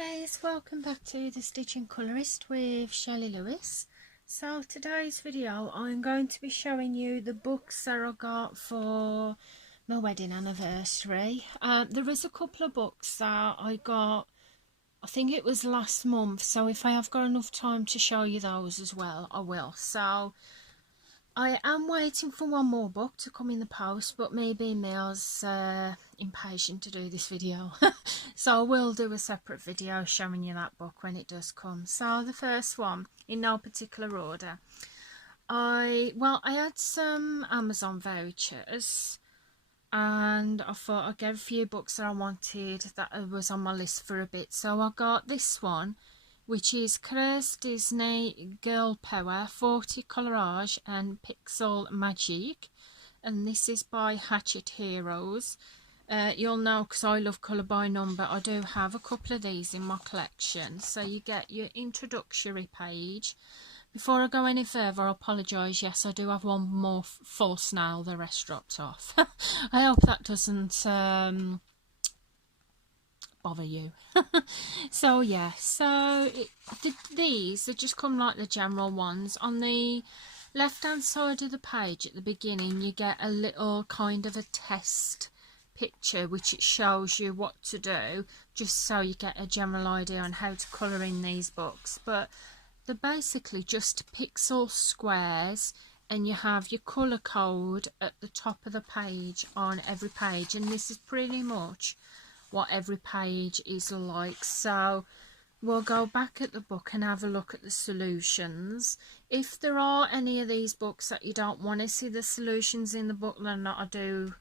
guys, welcome back to the Stitching Colourist with Shelley Lewis. So today's video I'm going to be showing you the books that I got for my wedding anniversary. There is a couple of books that I got, I think it was last month, so if I have got enough time to show you those as well, I will. So I am waiting for one more book to come in the post, but maybe Mel's impatient to do this video. So I will do a separate video showing you that book when it does come. So the first one, in no particular order. I had some Amazon vouchers and I thought I'd get a few books that I wanted that was on my list for a bit. So I got this one, which is Claire's Disney Girl Power 40 Colorage and Pixel Magic, and this is by Hatchet Heroes. You'll know, because I love colour by number, I do have a couple of these in my collection. So you get your introductory page. Before I go any further, I apologise, yes, I do have one more false nail, the rest dropped off. I hope that doesn't bother you. So yeah, these just come like the general ones. On the left hand side of the page at the beginning you get a little kind of a test picture which it shows you what to do, just so you get a general idea on how to colour in these books. But they're basically just pixel squares, and you have your colour code at the top of the page on every page, and this is pretty much what every page is like. So we'll go back at the book and have a look at the solutions. If there are any of these books that you don't want to see the solutions in the book, then I do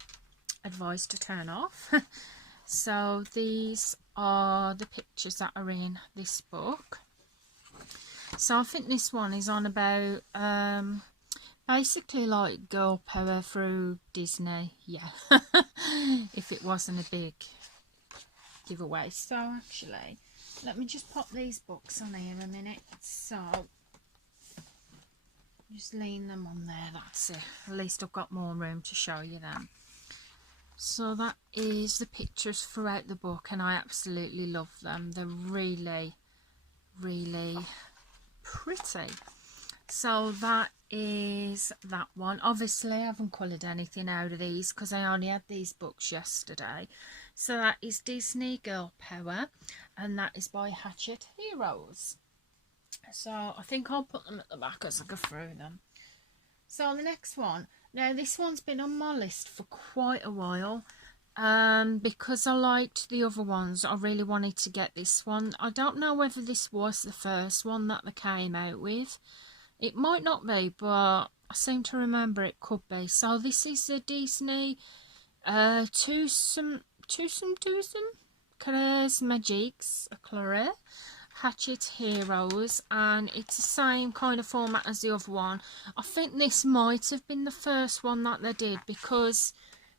advise to turn off. So these are the pictures that are in this book. So I think this one is on about basically like girl power through Disney, yeah. If it wasn't a big giveaway. So actually, let me just pop these books on here a minute. So just lean them on there, that's it. At least I've got more room to show you them. So that is the pictures throughout the book, and I absolutely love them. They're really, really pretty. So that is that one. Obviously I haven't coloured anything out of these because I only had these books yesterday. So that is Disney Girl Power, and that is by Hatchet Heroes. So I think I'll put them at the back as I go through them. So the next one, now this one's been on my list for quite a while, because I liked the other ones. I really wanted to get this one. I don't know whether this was the first one that they came out with. It might not be, but I seem to remember it could be. So this is the Disney Twosome Claire's Magics, Claire Hatchet Heroes, and it's the same kind of format as the other one. I think this might have been the first one that they did, because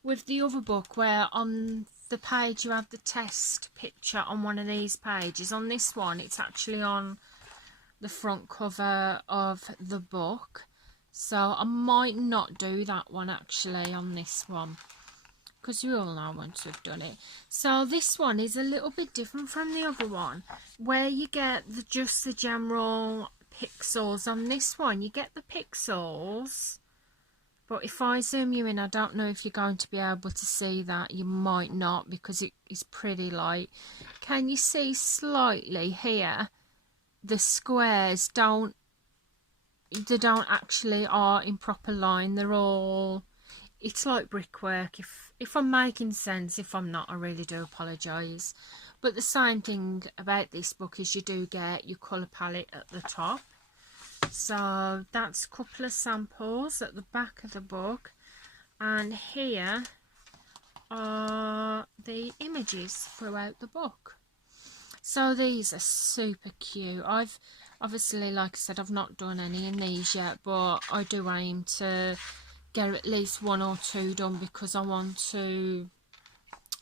with the other book where on the page you have the test picture on one of these pages, on this one it's actually on the front cover of the book. So I might not do that one actually on this one, because you all know once we've done it. So this one is a little bit different from the other one, where you get just the general pixels. On this one you get the pixels, but if I zoom you in, I don't know if you're going to be able to see that. You might not, because it is pretty light. Can you see slightly here? The squares don't actually are in proper line. They're all, it's like brickwork. If I'm making sense, if I'm not, I really do apologise. But the same thing about this book is you do get your colour palette at the top. So that's a couple of samples at the back of the book, and here are the images throughout the book. So these are super cute. I've obviously, like I said, I've not done any in these yet, but I do aim to get at least one or two done, because I want to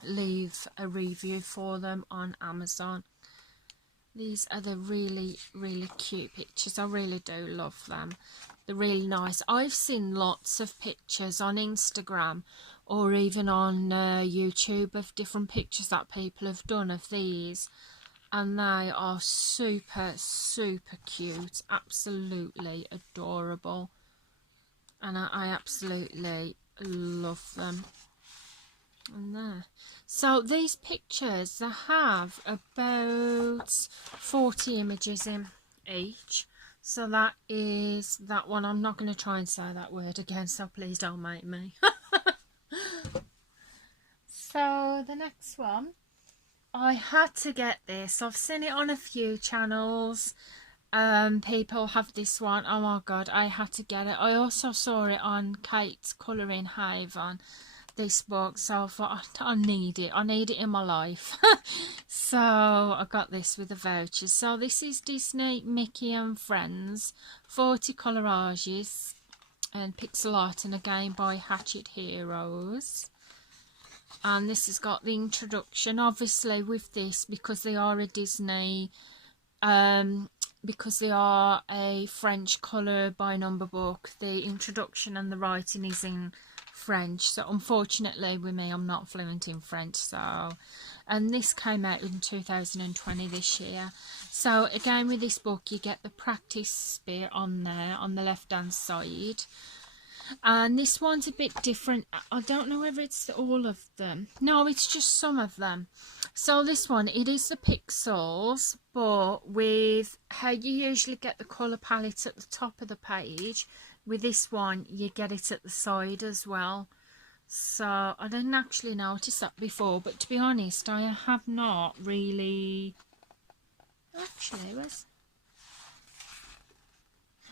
leave a review for them on Amazon. These are the really, really cute pictures. I really do love them. They're really nice. I've seen lots of pictures on Instagram or even on YouTube of different pictures that people have done of these, and they are super cute, absolutely adorable, and I absolutely love them. And there, so these pictures, they have about 40 images in each. So that is that one. I'm not going to try and say that word again, so please don't make me. So the next one, I had to get this. I've seen it on a few channels. People have this one. Oh my god, I had to get it. I also saw it on Kate's Colouring Haven, this book, so I thought I need it. I need it in my life. So I got this with a voucher. So this is Disney, Mickey and Friends, 40 collages and pixel art, and again by Hatchet Heroes. And this has got the introduction, obviously with this, because they are a Disney, because they are a French colour by number book, the introduction and the writing is in French. So unfortunately with me, I'm not fluent in French. So, and this came out in 2020 this year. So again with this book, you get the practice bit on there on the left hand side. And this one's a bit different. I don't know whether it's all of them. No, it's just some of them. So this one, it is the pixels, but with how you usually get the colour palette at the top of the page, with this one you get it at the side as well. So I didn't actually notice that before, but to be honest, I have not really. Actually,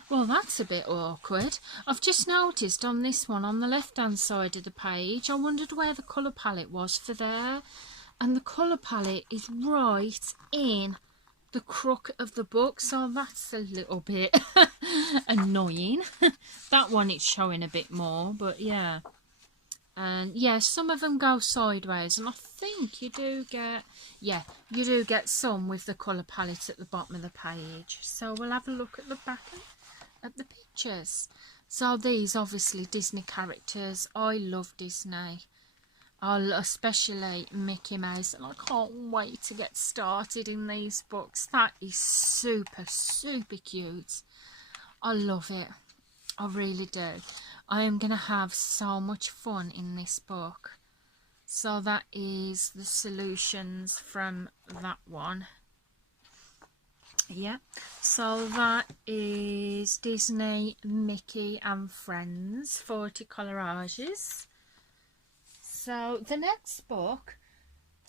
well, that's a bit awkward. I've just noticed on this one, on the left hand side of the page, I wondered where the colour palette was for there. And the colour palette is right in the crook of the book, so that's a little bit annoying. That one it's showing a bit more, but yeah. And yeah, some of them go sideways, and I think you do get, yeah, you do get some with the colour palette at the bottom of the page. So we'll have a look at the back at the pictures. So these obviously Disney characters. I love Disney, especially Mickey Mouse, and I can't wait to get started in these books. That is super cute. I love it, I really do. I am gonna have so much fun in this book. So that is the solutions from that one. Yeah, so that is Disney, Mickey and Friends, 40 collages. So the next book,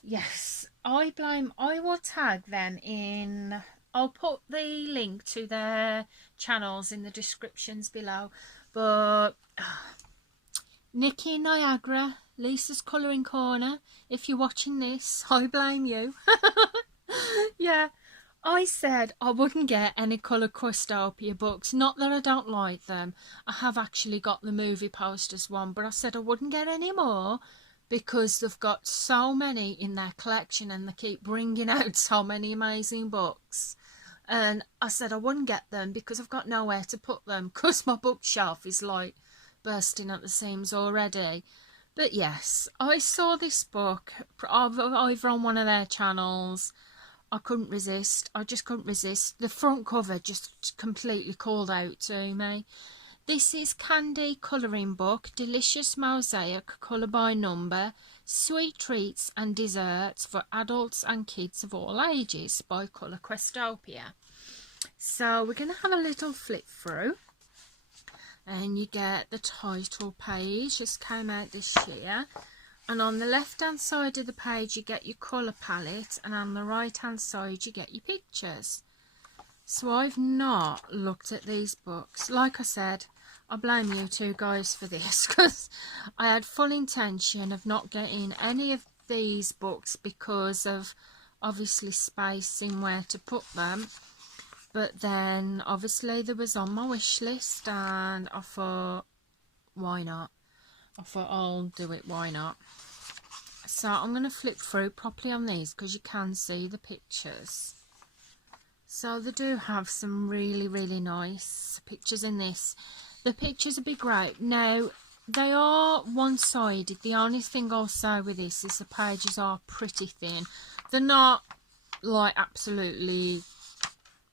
yes, I will tag them in. I'll put the link to their channels in the descriptions below. But Nikki Niagara, Lisa's Colouring Corner, if you're watching this, I blame you. Yeah, I said I wouldn't get any Colour Crystopia books. Not that I don't like them. I have actually got the movie posters one, but I said I wouldn't get any more because they've got so many in their collection and they keep bringing out so many amazing books. And I said I wouldn't get them because I've got nowhere to put them, because my bookshelf is like bursting at the seams already. But yes, I saw this book either on one of their channels. I couldn't resist. I just couldn't resist. The front cover just completely called out to me. This is Candy Colouring Book, Delicious Mosaic, Colour by Number, Sweet Treats and Desserts for Adults and Kids of all ages by Colour Crystopia. So we're going to have a little flip through. And you get the title page, just came out this year. And on the left hand side of the page you get your colour palette, and on the right hand side you get your pictures. So I've not looked at these books. Like I said, I blame you two guys for this, because I had full intention of not getting any of these books because of obviously spacing where to put them. But then obviously there was on my wish list and I thought, why not? I thought I'll do it, why not? So I'm going to flip through properly on these because you can see the pictures. So they do have some really nice pictures in this. The pictures would be great. Now, they are one-sided. The only thing I'll say with this is the pages are pretty thin. They're not like absolutely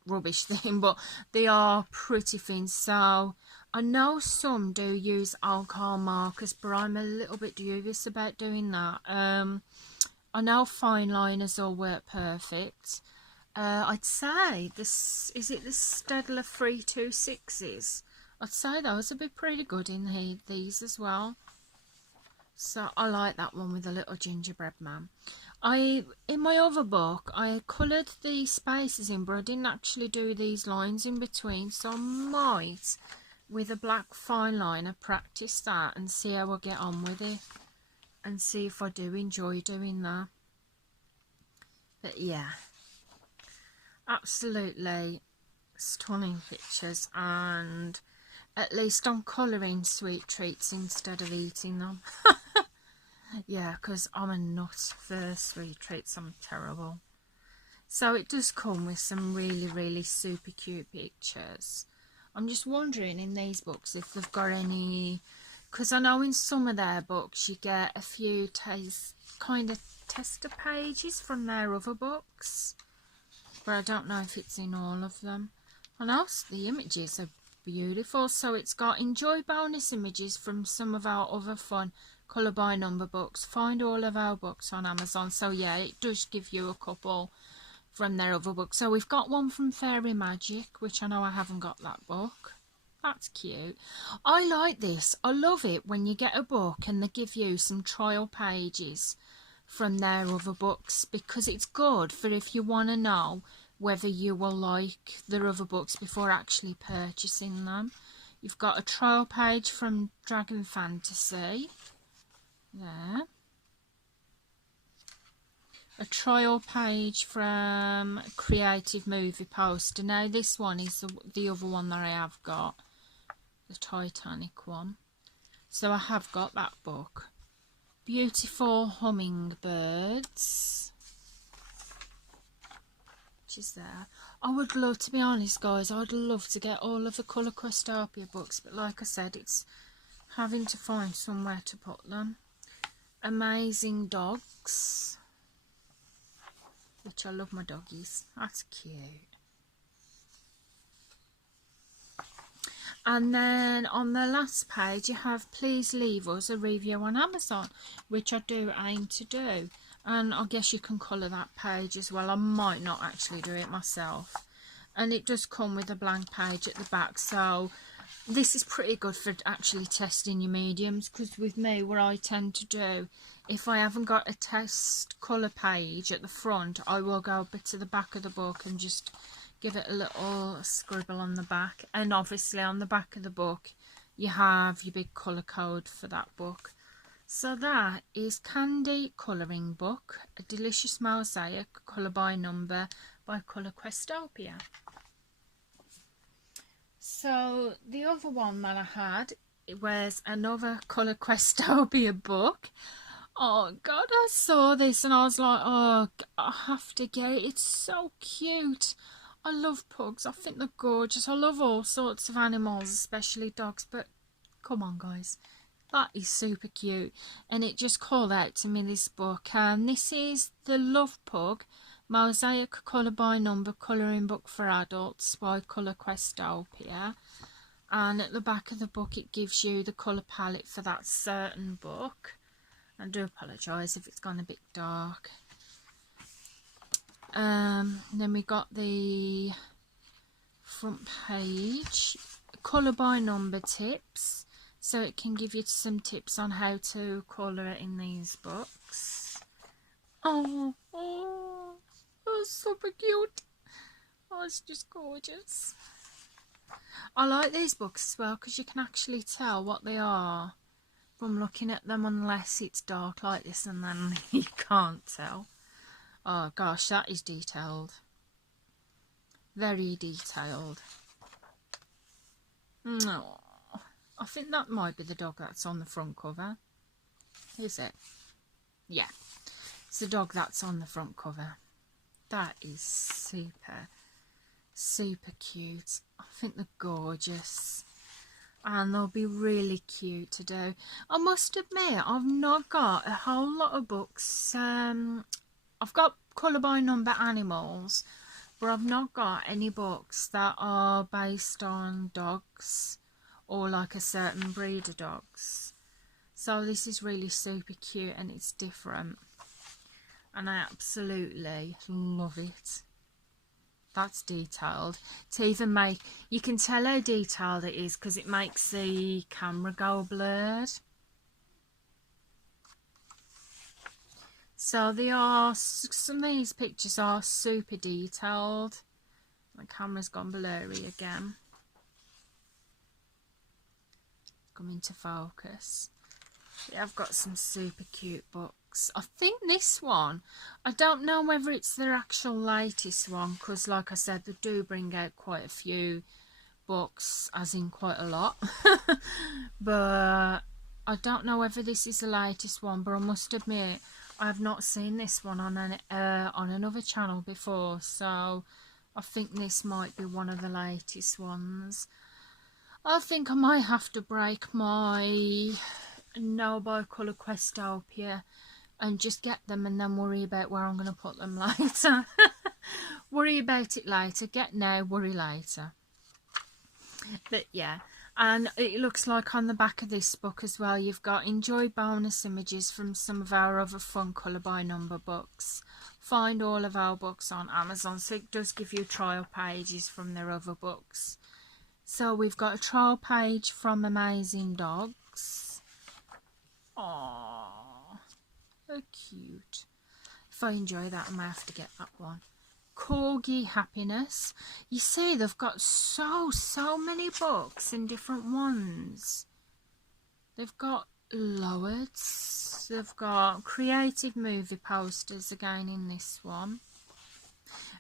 rubbish thin, but they are pretty thin. So I know some do use alcohol markers, but I'm a little bit dubious about doing that. I know fine liners will work perfect. I'd say this, is it the Staedtler 326s? I'd say those would be pretty good in these as well. So I like that one with a little gingerbread man. In my other book, I coloured the spaces in, but I didn't actually do these lines in between. So I might, with a black fine liner, practice that and see how I get on with it. And see if I do enjoy doing that. But yeah, absolutely stunning pictures, and at least I'm colouring sweet treats instead of eating them. Yeah, because I'm a nut for sweet treats. I'm terrible. So it does come with some really super cute pictures. I'm just wondering in these books if they've got any, because I know in some of their books you get a few kind of tester pages from their other books, but I don't know if it's in all of them. And also the images are beautiful. So it's got enjoy bonus images from some of our other fun colour by number books. Find all of our books on Amazon. So yeah, it does give you a couple from their other books. So we've got one from Fairy Magic, which I know I haven't got that book. That's cute. I like this. I love it when you get a book and they give you some trial pages from their other books, because it's good for if you want to know whether you will like their other books before actually purchasing them. You've got a trial page from Dragon Fantasy there, a trial page from Creative Movie Poster. Now this one is the other one that I have got, the Titanic one. So I have got that book. Beautiful Hummingbirds, which is there. I would love, to be honest guys, I'd love to get all of the Colour Questopia books, but like I said, it's having to find somewhere to put them. Amazing Dogs, which I love my doggies. That's cute. And then on the last page you have please leave us a review on Amazon, which I do aim to do. And I guess you can colour that page as well. I might not actually do it myself. And it does come with a blank page at the back. So this is pretty good for actually testing your mediums. Because with me, what I tend to do, if I haven't got a test colour page at the front, I will go a bit to the back of the book and just give it a little scribble on the back. And obviously on the back of the book you have your big colour code for that book. So that is Candy Colouring Book, a delicious mosaic, colour by number by Colour Questopia. So the other one that I had, it was another Colour Questopia book. Oh god, I saw this and I was like, oh, I have to get it. It's so cute. I love pugs. I think they're gorgeous. I love all sorts of animals, especially dogs. But come on, guys. That is super cute. And it just called out to me, this book. And this is the Love Pug Mosaic Colour by Number Colouring Book for Adults by Colour Questopia. And at the back of the book it gives you the colour palette for that certain book. I do apologise if it's gone a bit dark. Then we got the front page, colour by number tips, so it can give you some tips on how to colour in these books. Oh, super cute. Oh, it's just gorgeous. I like these books as well because you can actually tell what they are from looking at them, unless it's dark like this and then you can't tell. Oh gosh, that is detailed. Very detailed. No, I think that might be the dog that's on the front cover. Is it? Yeah, it's the dog that's on the front cover. That is super cute. I think they're gorgeous. And they'll be really cute to do. I must admit, I've not got a whole lot of books. I've got colour by number animals, but I've not got any books that are based on dogs or like a certain breed of dogs. So this is really super cute and it's different, and I absolutely love it. That's detailed. To even make, you can tell how detailed it is because it makes the camera go blurred. So they are, some of these pictures are super detailed. My camera's gone blurry again. Come into focus. Yeah, I've got some super cute books. I think this one, I don't know whether it's their actual latest one, because like I said, they do bring out quite a few books, as in quite a lot. But I don't know whether this is the latest one, but I must admit I have not seen this one on another channel before, so I think this might be one of the latest ones. I think I might have to break my No by Colour Questopia and just get them and then worry about where I'm going to put them later. Worry about it later, get now, worry later. But yeah, and it looks like on the back of this book as well, you've got enjoy bonus images from some of our other fun colour by number books. Find all of our books on Amazon, so it does give you trial pages from their other books. So we've got a trial page from Amazing Dogs. Aww, so cute. If I enjoy that, I might have to get that one. Corgi Happiness. You see, they've got so many books in different ones. They've got loads. They've got creative movie posters again in this one.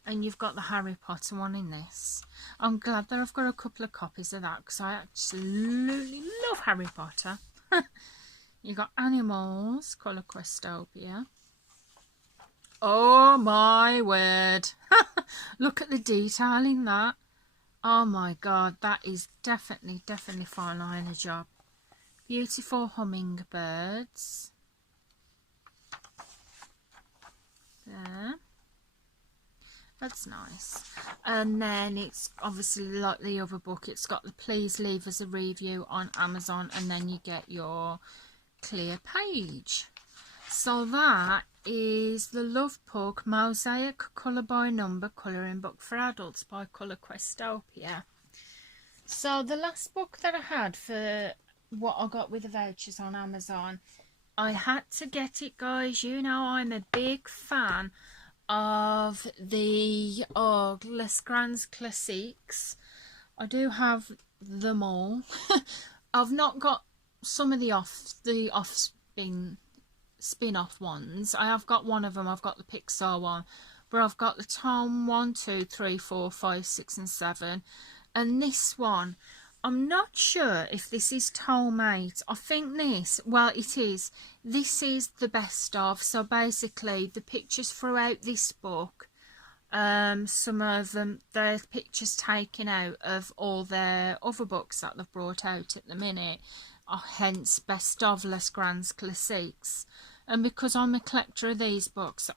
And you've got the Harry Potter one in this. I'm glad that I've got a couple of copies of that because I absolutely love Harry Potter. You've got Animals, Colour Questopia. Oh my word. Look at the detail in that. Oh my god, that is definitely fine liner job. Beautiful hummingbirds. There. That's nice. And then it's obviously like the other book, it's got the please leave us a review on Amazon, and then you get your clear page. So that is the Love Pug Mosaic Colour by Number Colouring Book for Adults by Colour Questopia. So the last book that I had for what I got with the vouchers on Amazon, I had to get it, guys. You know I'm a big fan of the Les Grands Classiques. I do have them all. I've not got some of the spin-off ones. I have got one of them. I've got the Pixar one, but I've got the Tome 1, 2, 3, 4, 5, 6 and 7, and this one, I'm not sure if this is Tome 8. I think this, well it is, this is the best of. So basically the pictures throughout this book, some of them, their pictures taken out of all their other books that they've brought out at the minute, are hence best of Les Grands Classiques. And because I'm a collector of these books,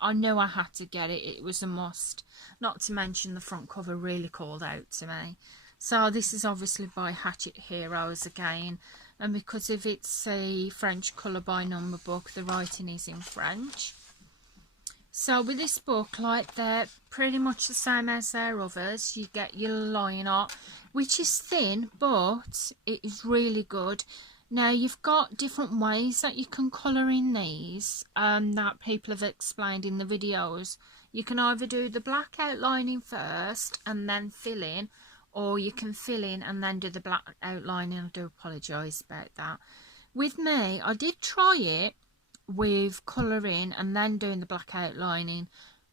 I know I had to get it. It was a must. Not to mention the front cover really called out to me. So this is obviously by Hatchet Heroes again. And because if it's a French colour by number book, the writing is in French. So with this book, like they're pretty much the same as their others. You get your line art, which is thin, but it is really good. Now you've got different ways that you can colour in these that people have explained in the videos. You can either do the black outlining first and then fill in, or you can fill in and then do the black outlining. I do apologise about that. With me, I did try it with colouring and then doing the black outlining,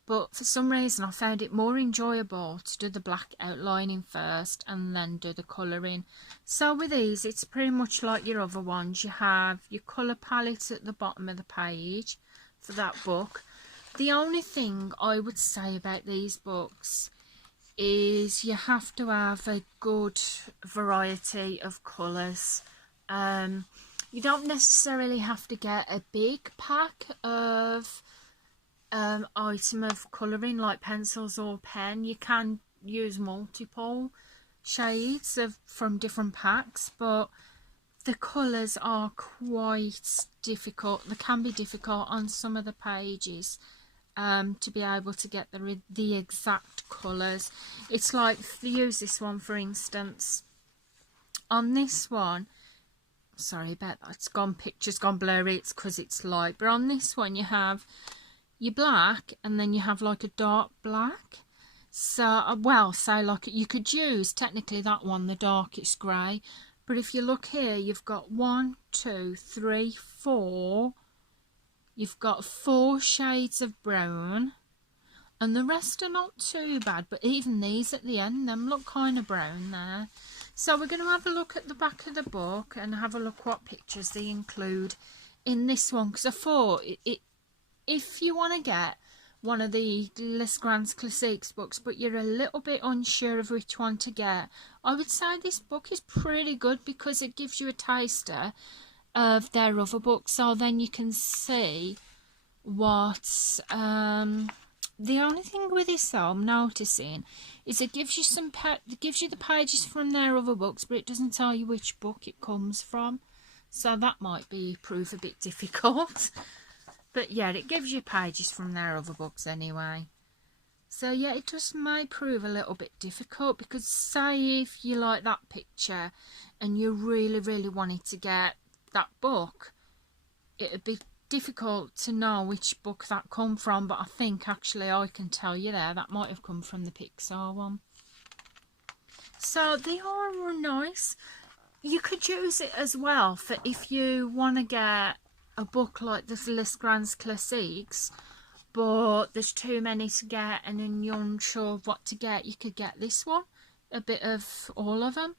but for some reason I found it more enjoyable to do the black outlining first and then do the colouring. So with these, it's pretty much like your other ones. You have your colour palette at the bottom of the page for that book. The only thing I would say about these books is you have to have a good variety of colours. You don't necessarily have to get a big pack of item of colouring like pencils or pen. You can use multiple shades from different packs, but the colours are quite difficult. They can be difficult on some of the pages to be able to get the exact colours. It's like, if you use this one for instance, on this one, sorry about that, it's gone, picture's gone blurry, it's because it's light, but on this one you have your black and then you have like a dark black. So well, say like you could use technically that one, the darkest grey, but if you look here, you've got 1, 2, 3, 4, you've got 4 shades of brown, and the rest are not too bad, but even these at the end, them look kind of brown there. So we're going to have a look at the back of the book and have a look what pictures they include in this one, because I thought if you want to get one of the Les Grands Classiques books but you're a little bit unsure of which one to get, I would say this book is pretty good because it gives you a taster of their other books, so then you can see what the only thing with this though I'm noticing is it gives you the pages from their other books, but it doesn't tell you which book it comes from, so that might prove a bit difficult. But yeah, it gives you pages from their other books anyway. So yeah, it just may prove a little bit difficult, because say if you like that picture and you really, really wanted to get that book, it would be difficult to know which book that come from, but I think actually I can tell you there, that might have come from the Pixar one. So they are nice. You could use it as well for if you want to get a book like the Les Grands Classiques, but there's too many to get and then you're unsure of what to get, you could get this one, a bit of all of them,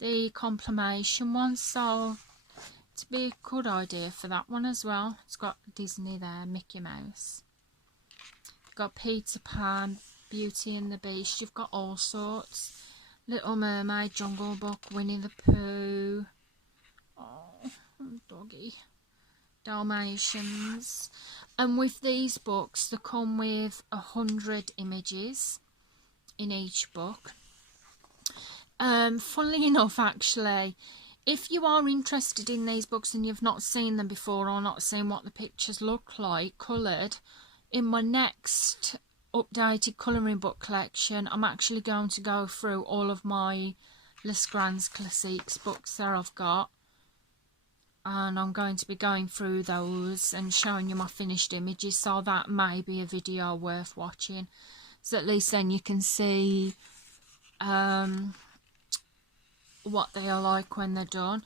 the compilation one, so it'd be a good idea for that one as well. It's got Disney there, Mickey Mouse, you've got Peter Pan, Beauty and the Beast, you've got all sorts, Little Mermaid, Jungle Book, Winnie the Pooh, oh, doggy, Dalmatians. And with these books they come with 100 images in each book. Funnily enough, actually, if you are interested in these books and you've not seen them before or not seen what the pictures look like coloured, in my next updated colouring book collection I'm actually going to go through all of my Les Grands Classiques books that I've got, and I'm going to be going through those and showing you my finished images, so that may be a video worth watching, so at least then you can see what they are like when they're done.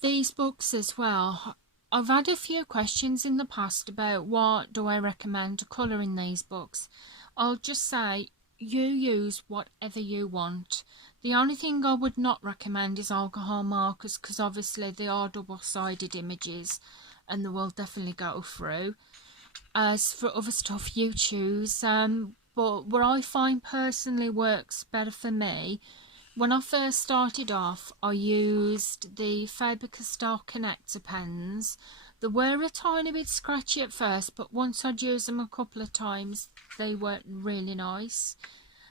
These books as well, I've had a few questions in the past about what do I recommend to colour in these books. I'll just say you use whatever you want. The only thing I would not recommend is alcohol markers, because obviously they are double-sided images and they will definitely go through. As for other stuff, you choose. But what I find personally works better for me, when I first started off I used the Faber-Castell connector pens. They were a tiny bit scratchy at first, but once I'd used them a couple of times they were really nice.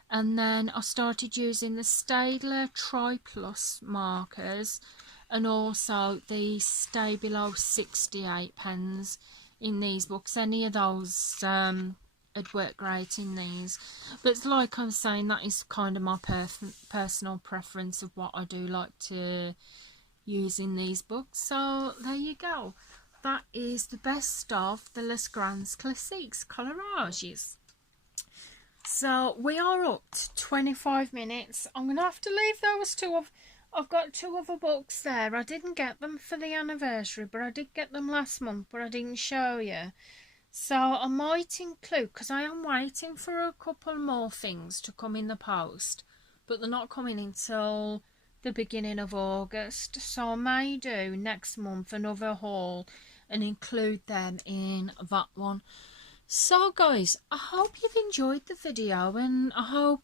And then I started using the Staedtler Tri Plus markers and also the Stay Below 68 pens in these books. Any of those would work great in these. But like I was saying, that is kind of my personal preference of what I do like to use in these books. So there you go. That is the best of the Les Grands Classiques collages. So we are up to 25 minutes. I'm going to have to leave those two. I've got 2 other books there. I didn't get them for the anniversary, but I did get them last month, but I didn't show you. So I might include, because I am waiting for a couple more things to come in the post, but they're not coming until the beginning of August. So I may do next month another haul and include them in that one. So guys, I hope you've enjoyed the video, and I hope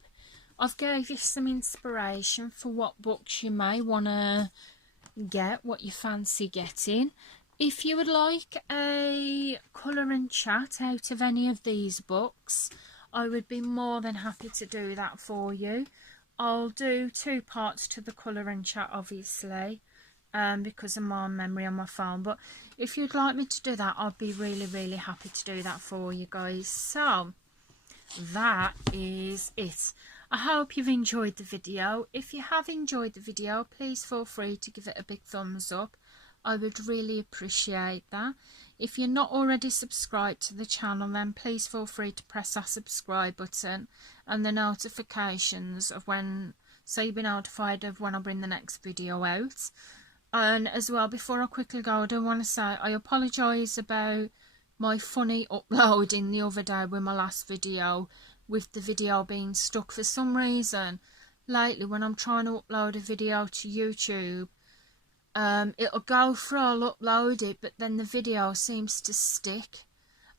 I've gave you some inspiration for what books you may want to get, what you fancy getting. If you would like a colour and chat out of any of these books, I would be more than happy to do that for you. I'll do 2 parts to the colour and chat, obviously, because of my memory on my phone. But if you'd like me to do that, I'd be really happy to do that for you guys. So that is it. I hope you've enjoyed the video. If you have enjoyed the video, please feel free to give it a big thumbs up. I would really appreciate that. If you're not already subscribed to the channel, then please feel free to press that subscribe button and the notifications of when, so you'll be notified of when I bring the next video out. And as well, before I quickly go, I do want to say I apologise about my funny uploading the other day with my last video, with the video being stuck for some reason. Lately, when I'm trying to upload a video to YouTube, it'll go through, I'll upload it, but then the video seems to stick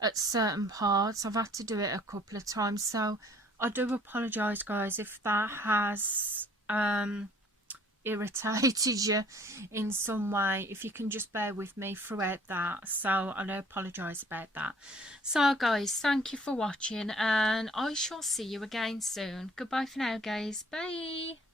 at certain parts. I've had to do it a couple of times, so I do apologise guys if that has irritated you in some way. If you can just bear with me throughout that, so I do apologise about that. So guys, thank you for watching, and I shall see you again soon. Goodbye for now guys, bye.